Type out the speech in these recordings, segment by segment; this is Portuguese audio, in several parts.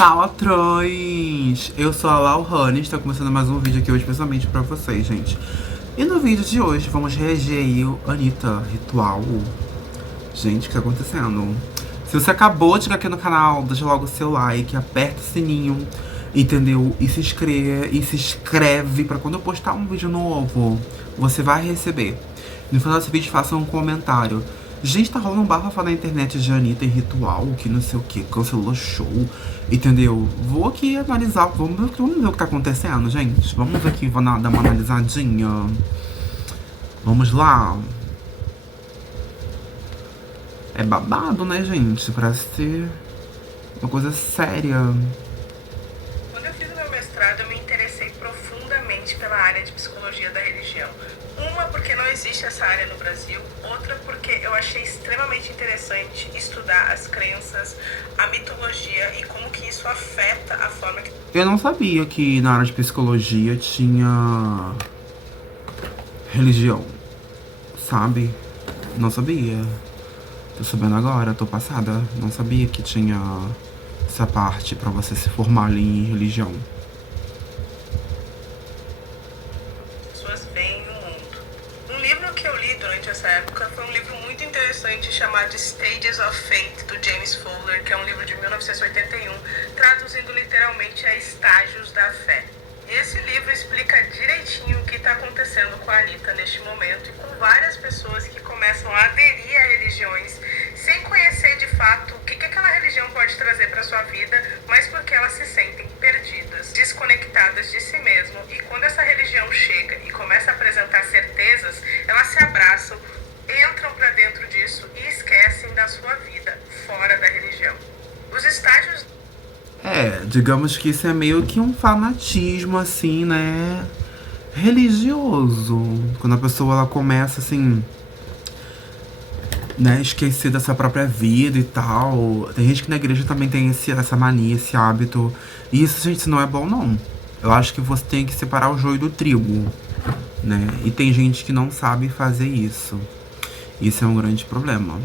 Fala, trões! Eu sou a Lau, está começando mais um vídeo aqui hoje, especialmente pra vocês, gente. E no vídeo de hoje, vamos reger aí o Anitta Ritual. Gente, o que tá acontecendo? Se você acabou de chegar aqui no canal, deixa logo o seu like, aperta o sininho, entendeu? E se inscreve pra quando eu postar um vídeo novo, você vai receber. No final desse vídeo, faça um comentário. Gente, tá rolando um bafafá na internet de Anitta em Ritual, que não sei o que, cancelou show, entendeu? Vou aqui analisar, vamos ver o que tá acontecendo, gente. Vamos aqui, vou dar uma analisadinha. Vamos lá. É babado, né, gente? Parece ser uma coisa séria. Quando eu fiz o meu mestrado, eu me interessei profundamente pela área de psicologia da religião. Uma, porque não existe essa área no Brasil. Outra, porque eu achei extremamente interessante estudar as crenças, a mitologia e como que isso afeta a forma que... Eu não sabia que na área de psicologia tinha religião, sabe? Não sabia. Tô sabendo agora, tô passada. Não sabia que tinha essa parte pra você se formar ali em religião. pessoas veem no mundo. Um livro que eu li durante essa época foi um livro muito interessante chamado Stages of Faith, do James Fowler, que é um livro de 1981, traduzindo literalmente a Estágios da Fé. Esse livro explica direitinho o que está acontecendo com a Anitta neste momento e com várias pessoas que começam a aderir a religiões sem conhecer de fato o que aquela religião pode trazer para sua vida, mas porque elas se sentem perdidas, desconectadas de si mesmo, e quando essa religião chega e começa a apresentar certezas, elas se abraçam, entram para dentro disso e esquecem da sua vida fora da religião. Os estágios... digamos que isso é meio que um fanatismo, assim, né? Religioso. Quando a pessoa ela começa, assim, né, esquecer da sua própria vida e tal. Tem gente que na igreja também tem essa mania, esse hábito. E isso, gente, não é bom, não. Eu acho que você tem que separar o joio do trigo, né? E tem gente que não sabe fazer isso. Isso é um grande problema.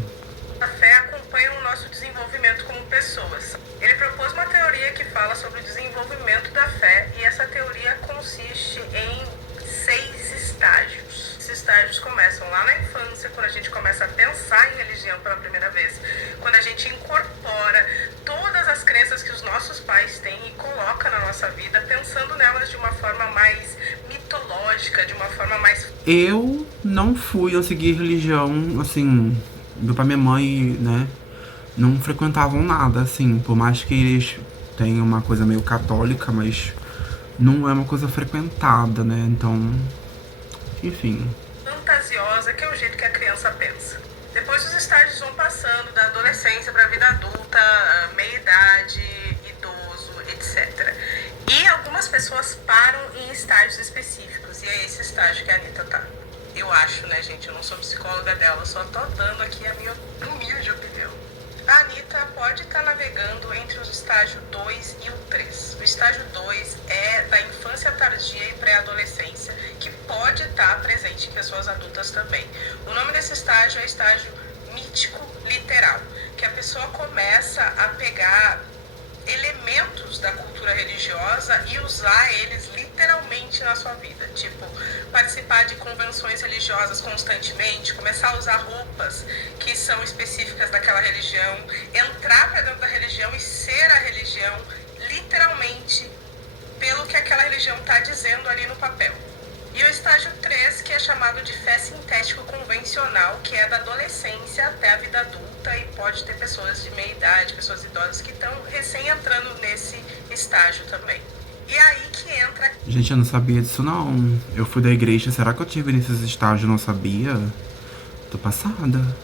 A fé acompanha o nosso desenvolvimento como pessoas. Ele propôs uma teoria que fala sobre o desenvolvimento da fé, e essa teoria consiste em 6 estágios. Esses estágios começam lá na infância, quando a gente começa a pensar em religião pela primeira vez, quando a gente incorpora todas as crenças que os nossos pais têm e coloca na nossa vida, pensando nelas de uma forma mais mitológica, de uma forma mais... Eu não fui, eu segui religião, assim, meu pai e minha mãe, né, não frequentavam nada, assim, por mais que eles tenham uma coisa meio católica, mas não é uma coisa frequentada, né, então, enfim. Fantasiosa, que é o jeito que a criança pensa. Depois os estágios vão passando da adolescência para a vida adulta, meia-idade, idoso, etc. E algumas pessoas param em estágios específicos, e é esse estágio que a Anitta tá. Eu acho, né, gente? Eu não sou psicóloga dela, só tô dando aqui a minha humilde opinião. A Anitta pode estar navegando entre os estágios 2 e o 3. O estágio 2 é da infância tardia e pré-adolescência, que pode estar presente em pessoas adultas também. O nome desse estágio é estágio mítico literal, que a pessoa começa a pegar elementos da cultura religiosa e usar eles literalmente na sua vida, tipo participar de convenções religiosas constantemente, começar a usar roupas que são específicas daquela religião, entrar para dentro da religião e ser a religião literalmente pelo que aquela religião está dizendo ali no papel. E o estágio 3, que é chamado de fé sintético convencional, que é da adolescência até a vida adulta, e pode ter pessoas de meia idade, pessoas idosas que estão recém entrando nesse estágio também. E aí que entra... Gente, eu não sabia disso, não. Eu fui da igreja, será que eu tive nesses estágios? Eu não sabia? Tô passada.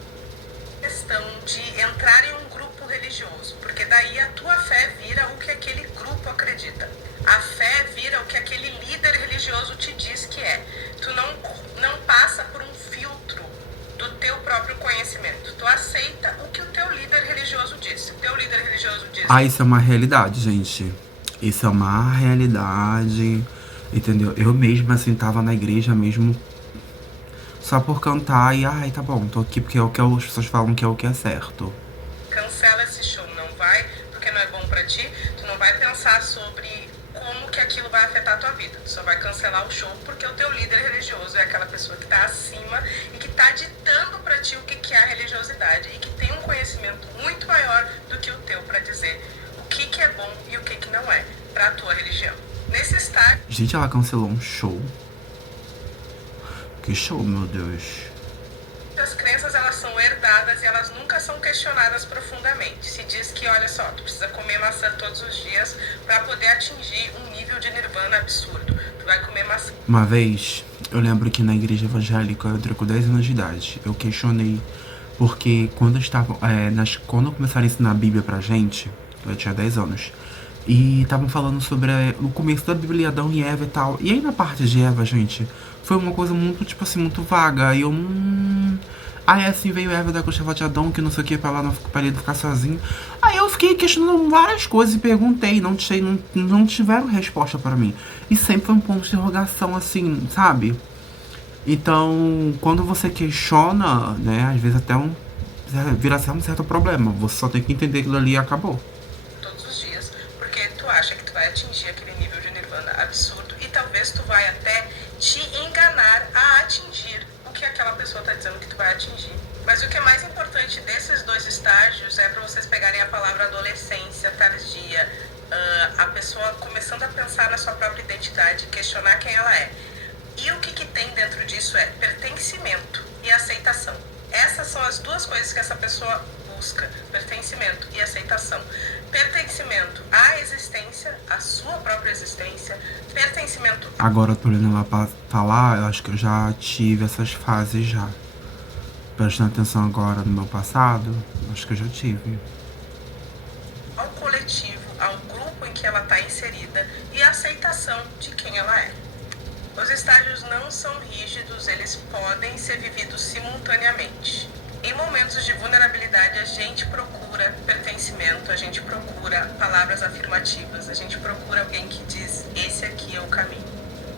Questão de entrar em um grupo religioso, porque daí a tua fé vira o que aquele grupo acredita. A fé vira o que aquele líder religioso te diz que é. Tu não passa por um filtro do teu próprio conhecimento. Tu aceita o que o teu líder religioso diz. O teu líder religioso diz... Isso é uma realidade, gente. Isso é uma realidade, entendeu? Eu mesma, assim, tava na igreja mesmo só por cantar e, tá bom, tô aqui porque é o que as pessoas falam que é o que é certo. Cancela esse show, não vai, porque não é bom pra ti, tu não vai pensar sobre como que aquilo vai afetar a tua vida. Tu só vai cancelar o show porque o teu líder religioso é aquela pessoa que está acima e que está ditando para ti o que é a religiosidade e que tem um conhecimento muito maior do que o teu para dizer o que é bom e o que não é para a tua religião. Nesse estágio... Gente, ela cancelou um show. Que show, meu Deus. As crenças, elas são herdadas e elas nunca são questionadas profundamente. Se diz que, olha só, tu precisa comer maçã todos os dias para poder atingir um nível de nirvana absurdo. Tu vai comer maçã. Uma vez, eu lembro que na igreja evangélica, eu entrei com 10 anos de idade. Eu questionei, porque quando quando começaram a ensinar a Bíblia pra gente, eu tinha 10 anos, e estavam falando sobre o começo da Bíblia, Adão e Eva e tal. E aí na parte de Eva, gente, foi uma coisa muito, tipo assim, muito vaga. E eu, Aí assim veio Eva da costela de Adão, que não sei o que, pra ele ficar sozinho. Aí eu fiquei questionando várias coisas e perguntei, não tiveram resposta pra mim. E sempre foi um ponto de interrogação, assim, sabe? Então, quando você questiona, né, às vezes até vira até um certo problema. Você só tem que entender aquilo ali e acabou. Todos os dias, porque tu acha que tu vai atingir aquele nível de nirvana absurdo e talvez tu vai até te enganar a atingir o que aquela pessoa tá dizendo que tu vai atingir. Mas o que é mais importante desses dois estágios é para vocês pegarem a palavra adolescência, tardia, a pessoa começando a pensar na sua própria identidade, questionar quem ela é. E o que tem dentro disso é pertencimento e aceitação. Essas são as duas coisas que essa pessoa busca, pertencimento e aceitação. Pertencimento à existência, à sua própria existência, pertencimento... Agora eu tô lendo ela falar, eu acho que eu já tive essas fases já. Prestando atenção agora no meu passado, acho que eu já tive. Ao coletivo, ao grupo em que ela está inserida e a aceitação de quem ela é. Os estágios não são rígidos, eles podem ser vividos simultaneamente. Em momentos de vulnerabilidade, a gente procura pertencimento, a gente procura palavras afirmativas, a gente procura alguém que diz, esse aqui é o caminho.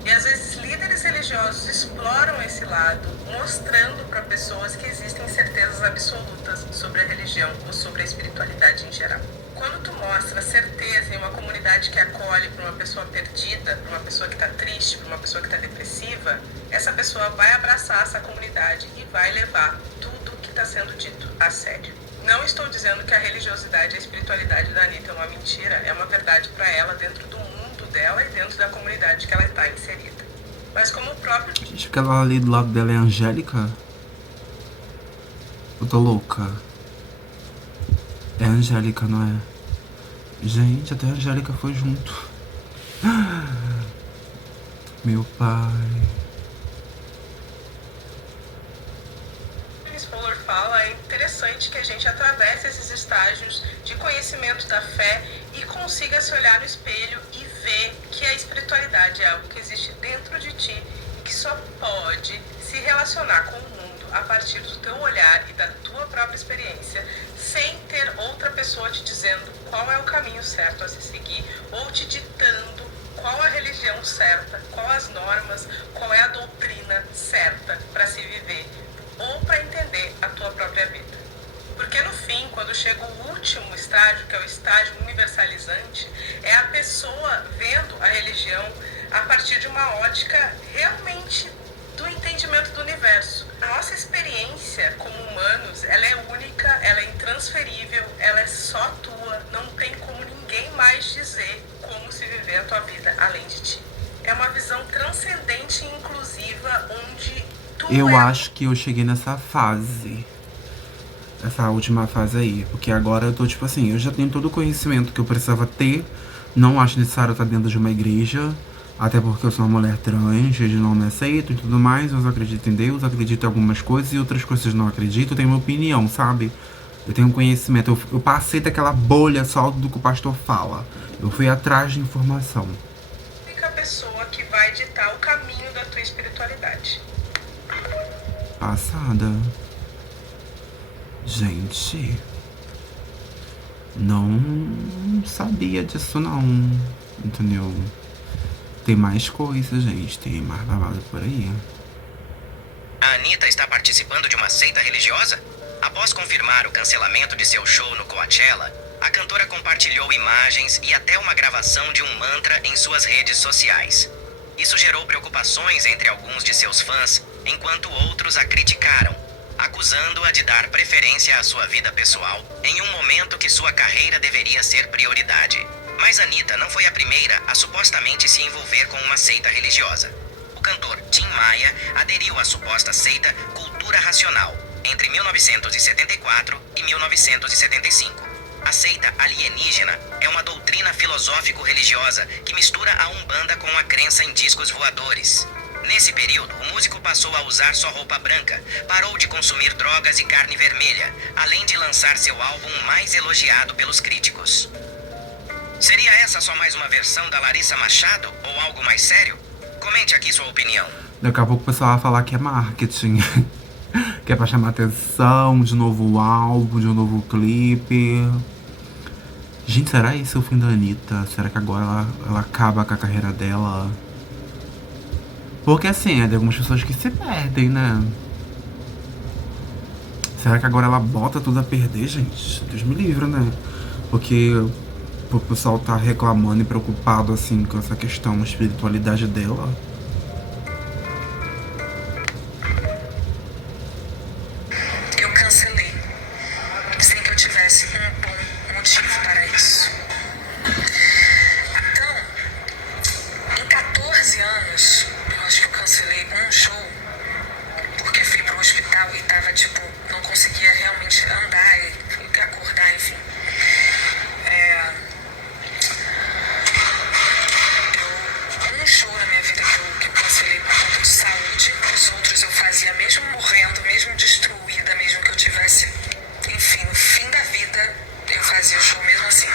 E às vezes líderes religiosos exploram esse lado, mostrando para pessoas que existem certezas absolutas sobre a religião ou sobre a espiritualidade em geral. Quando tu mostra certeza em uma comunidade que acolhe para uma pessoa perdida, para uma pessoa que está triste, para uma pessoa que está depressiva, essa pessoa vai abraçar essa comunidade e vai levar tudo que está sendo dito a sério. Não estou dizendo que a religiosidade e a espiritualidade da Anitta é uma mentira, é uma verdade para ela dentro do mundo dela e dentro da comunidade que ela está inserida. Mas como o próprio... Gente, aquela ali do lado dela é a Angélica? Eu tô louca. É a Angélica, não é? Gente, até a Angélica foi junto. Meu pai. Miss Fuller fala, é interessante que a gente atravesse esses estágios de conhecimento da fé e consiga se olhar no espelho e ver que a espiritualidade é algo que existe dentro de ti e que só pode se relacionar com o mundo a partir do teu olhar e da tua própria experiência, sem ter outra pessoa te dizendo qual é o caminho certo a se seguir ou te ditando qual a religião certa, qual as normas, qual é a doutrina certa para se viver ou para entender a tua própria vida. Porque no fim, quando chega o último estágio, que é o estágio universalizante, é a pessoa vendo a religião a partir de uma ótica realmente do entendimento do universo. A nossa experiência como humanos, ela é única, ela é intransferível, ela é só tua, não tem como ninguém mais dizer como se viver a tua vida além de ti. É uma visão transcendente e inclusiva onde eu acho que eu cheguei nessa fase. Essa última fase aí. Porque agora eu tô tipo assim, eu já tenho todo o conhecimento que eu precisava ter. Não acho necessário estar dentro de uma igreja. Até porque eu sou uma mulher trans, eles não me aceitam e tudo mais. Mas eu acredito em Deus, acredito em algumas coisas e outras coisas não acredito. Eu tenho minha opinião, sabe? Eu tenho conhecimento. Eu passei daquela bolha só do que o pastor fala. Eu fui atrás de informação. A única pessoa que vai ditar o caminho da tua espiritualidade. Passada. Gente, não sabia disso não, entendeu? Tem mais coisa, gente, tem mais babado por aí. A Anitta está participando de uma seita religiosa? Após confirmar o cancelamento de seu show no Coachella, A cantora compartilhou imagens e até uma gravação de um mantra em suas redes sociais. Isso gerou preocupações entre alguns de seus fãs, enquanto outros a criticaram, acusando-a de dar preferência à sua vida pessoal em um momento que sua carreira deveria ser prioridade. Mas Anitta não foi a primeira a supostamente se envolver com uma seita religiosa. O cantor Tim Maia aderiu à suposta seita Cultura Racional entre 1974 e 1975. A seita alienígena é uma doutrina filosófico-religiosa que mistura a Umbanda com a crença em discos voadores. Nesse período, o músico passou a usar só roupa branca, parou de consumir drogas e carne vermelha, além de lançar seu álbum mais elogiado pelos críticos. Seria essa só mais uma versão da Larissa Machado ou algo mais sério? Comente aqui sua opinião. Daqui a pouco o pessoal vai falar que é marketing. Que é pra chamar atenção, de novo álbum, de um novo clipe. Gente, será esse o fim da Anitta? Será que agora ela acaba com a carreira dela? Porque assim, é de algumas pessoas que se perdem, né? Será que agora ela bota tudo a perder, gente? Deus me livre, né? Porque o pessoal tá reclamando e preocupado, assim, com essa questão, a espiritualidade dela. Eu cancelei, sem que eu tivesse um bom motivo para isso. Então, em 14 anos, eu acho que eu cancelei um show, porque fui pro hospital e tava, tipo, não conseguia realmente andar e acordar, enfim. Um show na minha vida que eu cancelei por conta de saúde, os outros eu fazia mesmo morrendo, mesmo destruída, mesmo que eu tivesse, enfim, no fim da vida, eu fazia o show mesmo assim.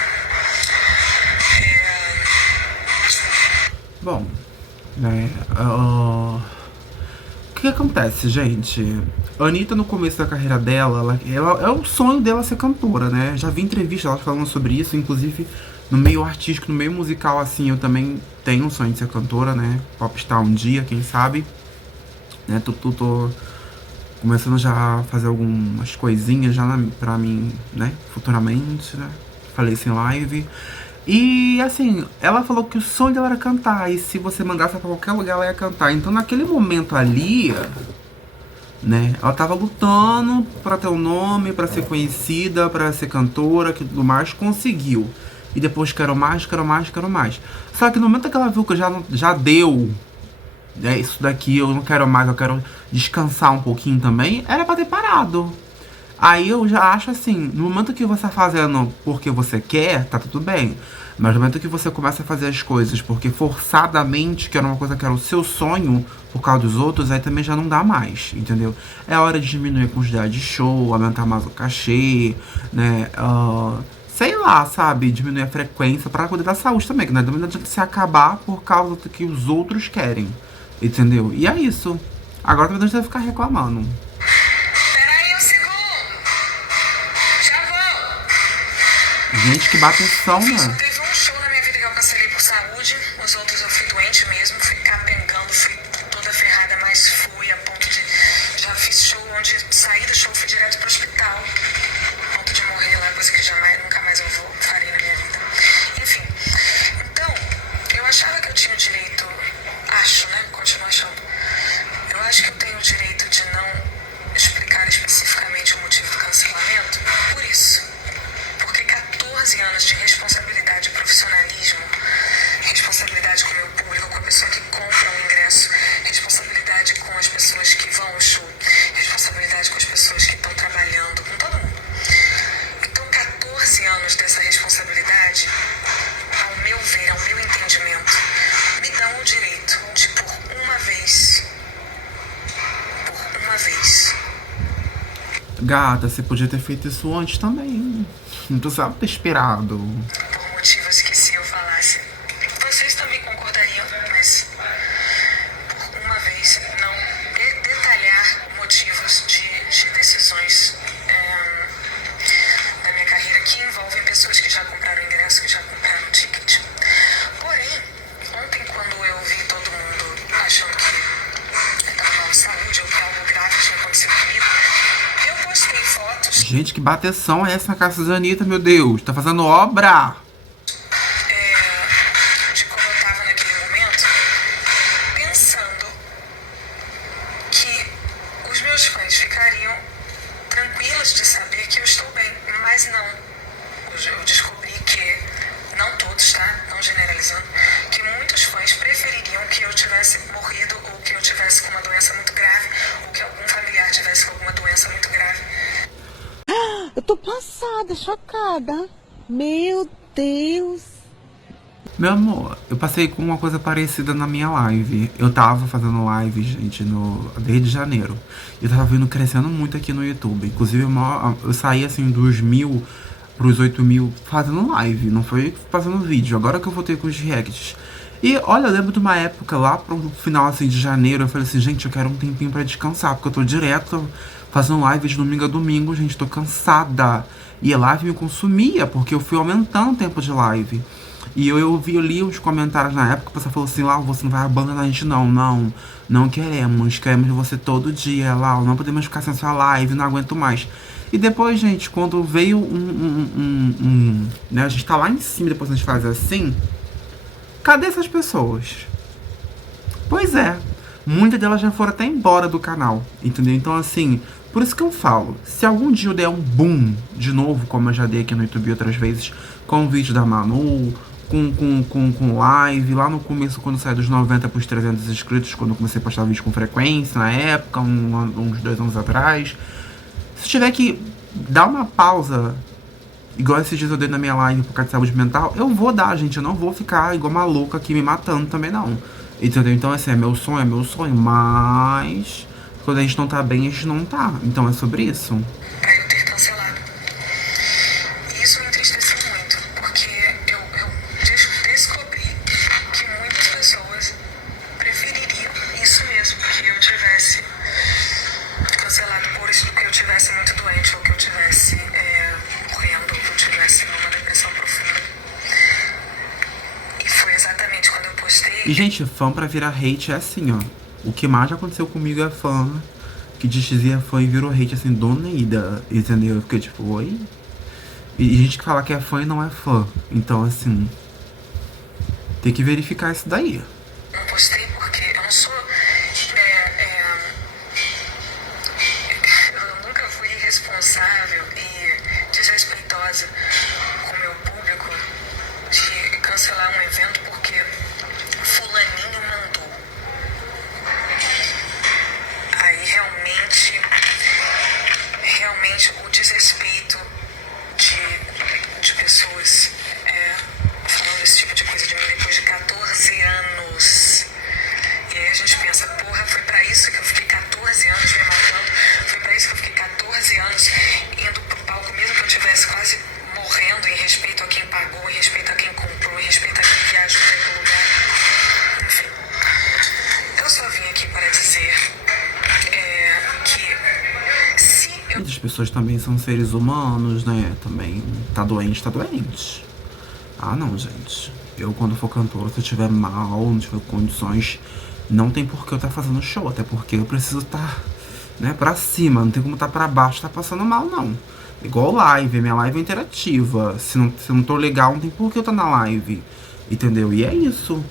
Bom, né, o que acontece, gente? A Anitta, no começo da carreira dela, ela é o sonho dela ser cantora, né? Já vi entrevista ela falando sobre isso, inclusive no meio artístico, no meio musical, assim, eu também tenho um sonho de ser cantora, né? Popstar um dia, quem sabe, né? Tô começando já a fazer algumas coisinhas já pra mim, né? Futuramente, né? Falei isso em live. E assim, ela falou que o sonho dela era cantar, e se você mandasse pra qualquer lugar ela ia cantar. Então naquele momento ali, né, ela tava lutando pra ter um nome, pra ser conhecida, pra ser cantora, que tudo mais, conseguiu. E depois quero mais, quero mais, quero mais. Só que no momento que ela viu que já deu, né, isso daqui, eu não quero mais, eu quero descansar um pouquinho também, era pra ter parado. Aí eu já acho assim, no momento que você tá fazendo porque você quer, tá tudo bem. Mas no momento que você começa a fazer as coisas porque forçadamente, que era uma coisa que era o seu sonho, por causa dos outros, aí também já não dá mais, entendeu? É hora de diminuir a quantidade de show, aumentar mais o cachê, né? Sei lá, sabe? Diminuir a frequência pra cuidar da saúde também, que não adianta se acabar por causa do que os outros querem, entendeu? E é isso. Agora também não adianta ficar reclamando. Gente, que bateção, né? Só teve um show na minha vida que eu cancelei por saúde. Os outros eu fui doente mesmo, fui capengando, fui toda ferrada, mas fui a ponto de... Já fiz show onde saí do show, fui direto pro hospital. A ponto de morrer lá, coisa que nunca mais eu farei na minha vida. Enfim, então, eu achava que eu tinha o direito, acho, né? Continuo achando. Eu acho que eu tenho o direito de não explicar especificamente o motivo do cancelamento por isso. 14 anos de responsabilidade e profissionalismo, responsabilidade com o meu público, com a pessoa que compra o ingresso, responsabilidade com as pessoas que vão ao show, responsabilidade com as pessoas que estão trabalhando, com todo mundo. Então, 14 anos dessa responsabilidade, ao meu ver, ao meu entendimento, me dão o direito de, por uma vez, Gata, você podia ter feito isso antes também. Não precisava ter esperado. por motivos que, se eu falasse, vocês também concordariam, mas por uma vez não detalhar motivos de decisões da minha carreira que envolvem pessoas que já compraram ingresso, que já compraram ticket. Porém, ontem, quando eu vi todo mundo achando que eu estava mal de saúde ou que algo grave tinha acontecido comigo, eu postei fotos. Gente, que bateção é essa na casa da Anitta, meu Deus? Tá fazendo obra? De como eu tava naquele momento, pensando que os meus fãs ficariam tranquilos de saber que eu estou bem, mas não. Eu descobri que, não todos, tá? Não generalizando, que muitos fãs prefeririam que eu tivesse morrido ou que eu tivesse com uma doença muito grave ou que algum familiar tivesse com alguma doença muito grave. Eu tô passada, chocada. Meu Deus. Meu amor, eu passei com uma coisa parecida na minha live. Eu tava fazendo live, gente, desde janeiro. Eu tava vindo crescendo muito aqui no YouTube. Inclusive, eu saí assim dos 1.000 pros 8.000 fazendo live. Não foi fazendo vídeo. Agora que eu voltei com os reacts. E olha, eu lembro de uma época lá pro final assim de janeiro. Eu falei assim, gente, eu quero um tempinho pra descansar. Porque eu tô direto fazendo live de domingo a domingo, gente. Tô cansada. E a live me consumia, porque eu fui aumentando o tempo de live. E eu vi ali uns comentários na época, o pessoal falou assim, Lau, você não vai abandonar a gente não queremos você todo dia, Lau, não podemos ficar sem sua live, não aguento mais. E depois, gente, quando veio né, a gente tá lá em cima, depois a gente faz assim, cadê essas pessoas? Pois é, muitas delas já foram até embora do canal, entendeu? Então assim, por isso que eu falo, se algum dia eu der um boom de novo, como eu já dei aqui no YouTube outras vezes, com o vídeo da Manu, com live, lá no começo, quando saí dos 90 pros 300 inscritos, quando eu comecei a postar vídeo com frequência, na época, uns 2 anos atrás. Se tiver que dar uma pausa, igual esses dias eu dei na minha live por causa de saúde mental, eu vou dar, gente, eu não vou ficar igual maluca aqui me matando também, não. Entendeu? Então, assim, é meu sonho, mas quando a gente não tá bem, a gente não tá. Então é sobre isso. Pra eu ter cancelado. E isso me entristeceu muito, porque eu descobri que muitas pessoas prefeririam isso mesmo, que eu tivesse cancelado por isso, que eu tivesse muito doente, ou que eu tivesse morrendo, ou que eu tivesse numa depressão profunda. E foi exatamente quando eu postei. E, gente, fã pra virar hate é assim, ó. O que mais aconteceu comigo é fã que dizia fã e virou hate, assim, do nada, entendeu? Eu fiquei tipo, oi? E gente que fala que é fã e não é fã. Então, assim, tem que verificar isso daí. Não postei porque eu não sou. Eu nunca fui irresponsável e desrespeitosa com o meu público de cancelar um evento porque fulaninho mandou. Aí realmente o desrespeito de pessoas falando esse tipo de coisa de mim depois de 14 anos. E aí a gente pensa, porra, foi pra isso que eu fiquei 14 anos me matando, foi pra isso que eu fiquei 14 anos indo pro palco, mesmo que eu tivesse quase morrendo, em respeito a quem pagou, em respeito a quem comprou, em respeito a quem viajou pra aquele lugar. Enfim, eu só vim aqui para dizer que se eu... As pessoas também são seres humanos, né? Também tá doente, tá doente. Ah, não, gente. Eu, quando for cantora, se eu tiver mal, não tiver condições, não tem por que eu estar fazendo show. Até porque eu preciso estar, né, pra cima. Não tem como estar pra baixo, tá passando mal, não. Igual live, minha live é interativa. Se não tô legal, não tem por que eu estar na live. Entendeu? E é isso.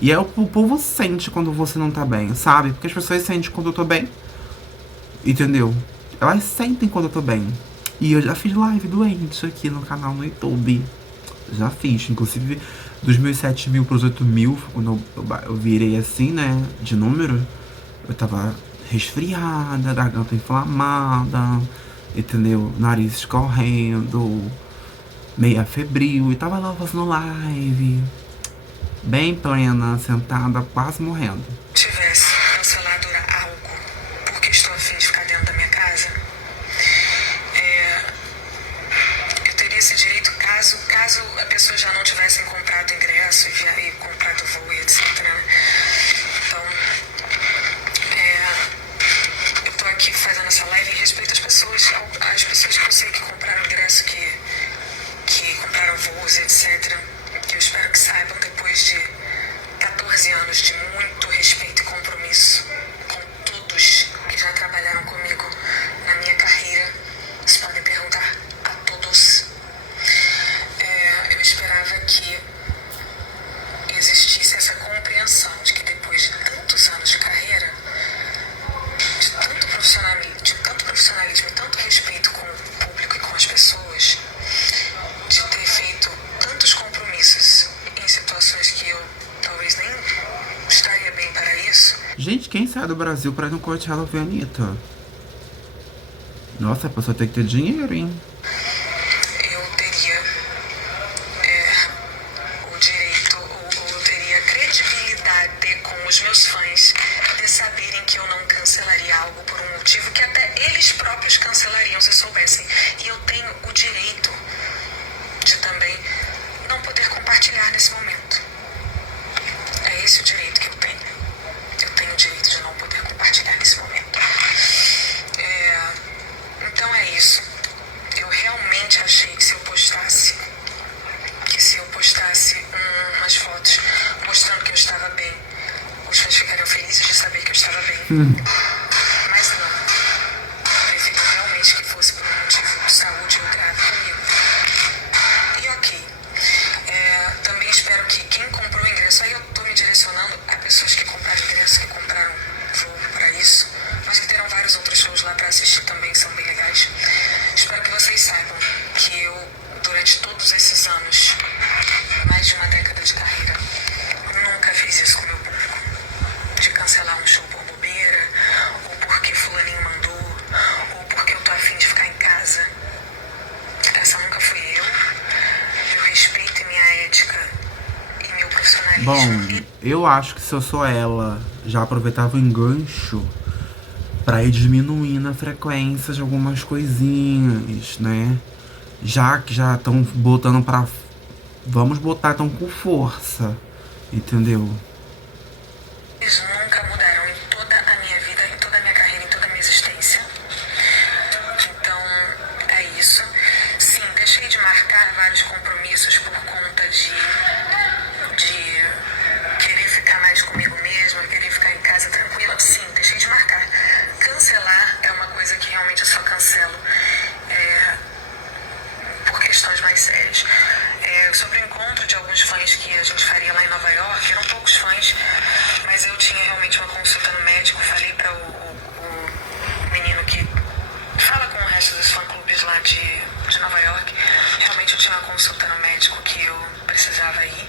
E é o povo sente quando você não tá bem, sabe? Porque as pessoas sentem quando eu tô bem. Entendeu? Elas sentem quando eu tô bem. E eu já fiz live doente aqui no canal no YouTube. Já fiz, inclusive dos meus 7.000 pros 8.000, quando eu virei assim, né, de número, eu tava resfriada, garganta inflamada, entendeu? Nariz escorrendo, meia febril, e tava lá fazendo live, bem plena, sentada, quase morrendo. tivesse cancelado algo porque estou a fim de ficar dentro da minha casa, eu teria esse direito caso a pessoa já não tivesse comprado ingresso e comprado voo e etc. Então, eu tô aqui fazendo essa live em respeito às pessoas que eu sei que compraram ingresso, que compraram voos, etc. Que eu espero que saibam, depois de 14 anos de muito respeito e compromisso Gente, quem sai do Brasil pra ir no Coachella ver a Anitta? Nossa, a pessoa tem que ter dinheiro, hein? Eu teria o direito, ou eu teria credibilidade com os meus fãs de saberem que eu não cancelaria algo por um motivo que até eles próprios cancelariam se soubessem. E eu tenho o direito de também não poder compartilhar nesse momento. É esse o direito que eu tenho. Eu tenho o direito de não poder compartilhar nesse momento. Então é isso. Eu realmente achei que se eu postasse umas fotos mostrando que eu estava bem, os fãs ficariam felizes de saber que eu estava bem. Mas não. Preferi realmente que fosse por um motivo de saúde ou grave comigo. E ok. Também espero que quem comprou o ingresso, aí eu tô me direcionando a pessoas que compraram ingresso, que compraram jogo para isso, mas que terão vários outros shows lá para assistir também, que são bem legais. Espero que vocês saibam que eu, durante todos esses anos, mais de uma década de carreira, nunca fiz isso com o meu público. De cancelar um show por bobeira, ou porque fulaninho mandou, ou porque eu tô afim de ficar em casa. Essa nunca fui eu. Eu respeito minha ética e meu profissionalismo. Bom, eu acho que se eu sou ela, já aproveitava o engancho pra ir diminuindo a frequência de algumas coisinhas, né? Já que já estão botando pra... Vamos botar então com força, entendeu? Eles nunca mudaram em toda a minha vida, em toda a minha carreira, em toda a minha existência. Então, é isso. Sim, deixei de marcar vários compromissos por conta de querer ficar mais comigo mesma, querer ficar em casa tranquila. Sim, deixei de marcar. Cancelar é uma coisa que realmente eu só cancelo por questões mais sérias. Sobre o encontro de alguns fãs que a gente faria lá em Nova York, eram poucos fãs, mas eu tinha realmente uma consulta no médico. Falei para o menino que fala com o resto dos fã-clubes lá de Nova York. Realmente eu tinha uma consulta no médico que eu precisava ir,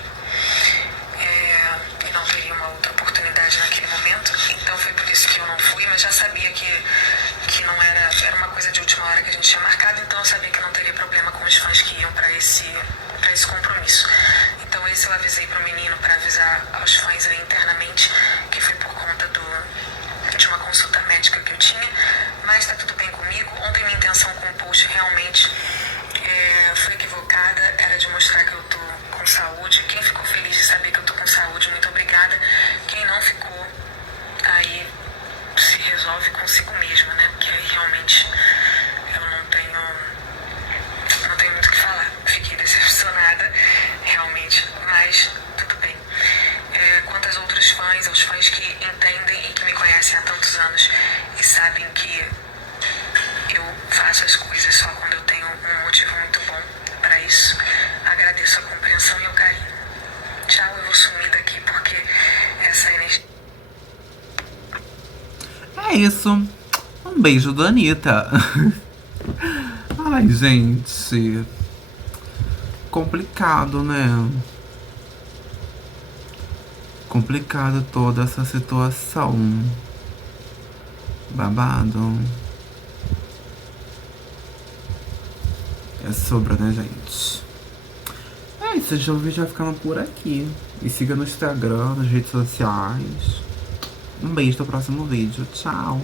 e não teria uma outra oportunidade naquele momento. Então foi por isso que eu não fui, mas já sabia que não era uma coisa de última hora que a gente tinha marcado, então eu sabia que não teria problema com os fãs que iam para esse compromisso. Então esse eu avisei pro menino para avisar aos fãs aí internamente, que foi por conta de uma consulta médica que eu tinha, mas tá tudo bem comigo. Ontem minha intenção com o post realmente foi equivocada, era de mostrar que eu tô com saúde. Quem ficou feliz de saber que eu tô com saúde, muito obrigada. Quem não ficou, aí se resolve consigo mesma, né? Porque aí realmente eu não tenho muito o que falar. Fiquei decepcionada, realmente, mas tudo bem. Quanto aos outros fãs, aos fãs que entendem e que me conhecem há tantos anos e sabem que eu faço as coisas só quando eu tenho um motivo muito bom para isso, agradeço a compreensão e o carinho. Tchau, eu vou sumir daqui porque essa energia... É isso. Um beijo da Anitta. Ai, gente. Complicado, né? Complicado toda essa situação. Babado. É sobre, né, gente? É isso, gente. O vídeo vai ficando por aqui. Me siga no Instagram, nas redes sociais. Um beijo, até o próximo vídeo. Tchau.